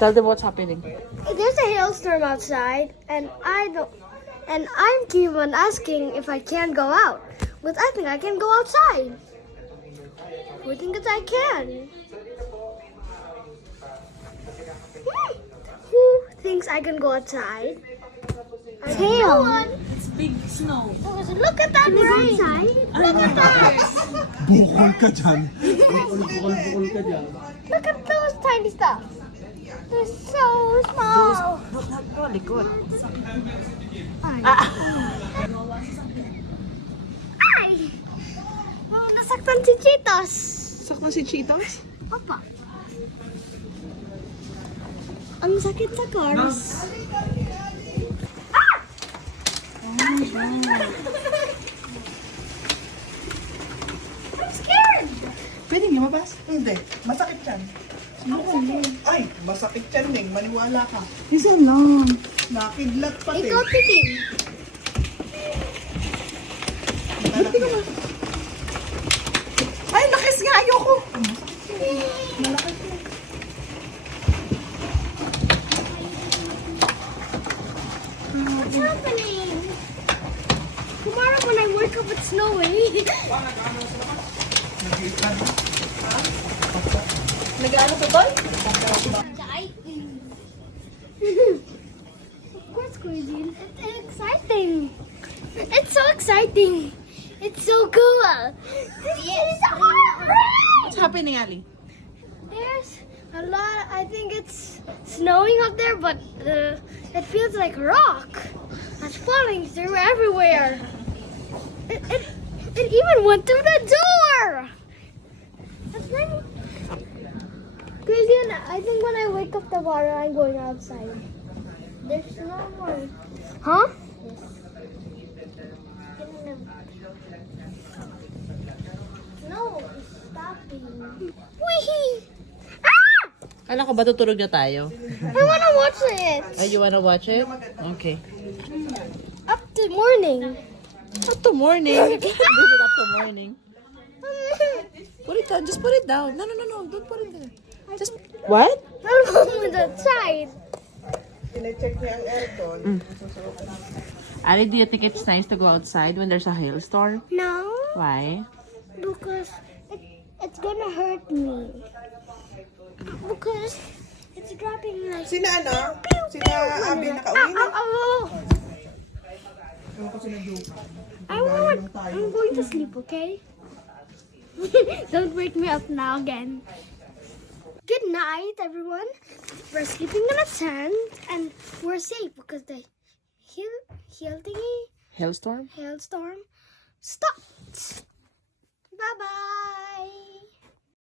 Tell them what's happening. There's a hailstorm outside, and I'm keep on asking if I can go out, but I think I can go outside. Who thinks I can? Who thinks I can go outside? Hail. It's big snow. Look at that rain. Look at that. Bukol ka dyan. Bukol ka dyan. Look at those tiny stuff. They're so small. Go, likod. Ay! Oh, nasaktan si Cheetos. Saktan si Cheetos? Papa. Ang sakit sa cars. I'm scared. Pwede nga mabas? Hindi, masakit yan. Subukan mo. Ay, masakit yan, Ning. Maniwala ka. Isa lang. Nakidlat pati. Ikaw, Titing. Ay, nakis nga. Ayoko. What's happening? Tomorrow when I wake up, it's snowing. Nag-ano to, Tol? Of course, Cuisine. It's exciting. It's so exciting. It's so cool. What's happening, Ali? There's a lot. I think it's snowing up there, but it feels like rock. It's falling through everywhere. It even went through the door. That's right. Christian, I think when I wake up tomorrow, I'm going outside. There's no more. Huh? No, it's stopping. Wee! Ah! Alam ko ba tutulog na tayo? I wanna watch it. Oh, you wanna watch it? Okay. Up to morning. Up to morning. Leave it up to morning. Put it down. Just put it down. No. Don't put it there. Just... What? I'm on the side. Pine-check niya ang aircon. Ali, do you think it's nice to go outside when there's a hailstorm? No, Why? because it's gonna hurt me. Because it's dropping like. Sina ano? Sina Abby nakauwi na? Ewan ko sina Joke. I'm going to sleep, okay? Don't wake me up now again. Good night, everyone. We're sleeping in a tent and we're safe because the hail thingy, Hailstorm? hailstorm stopped.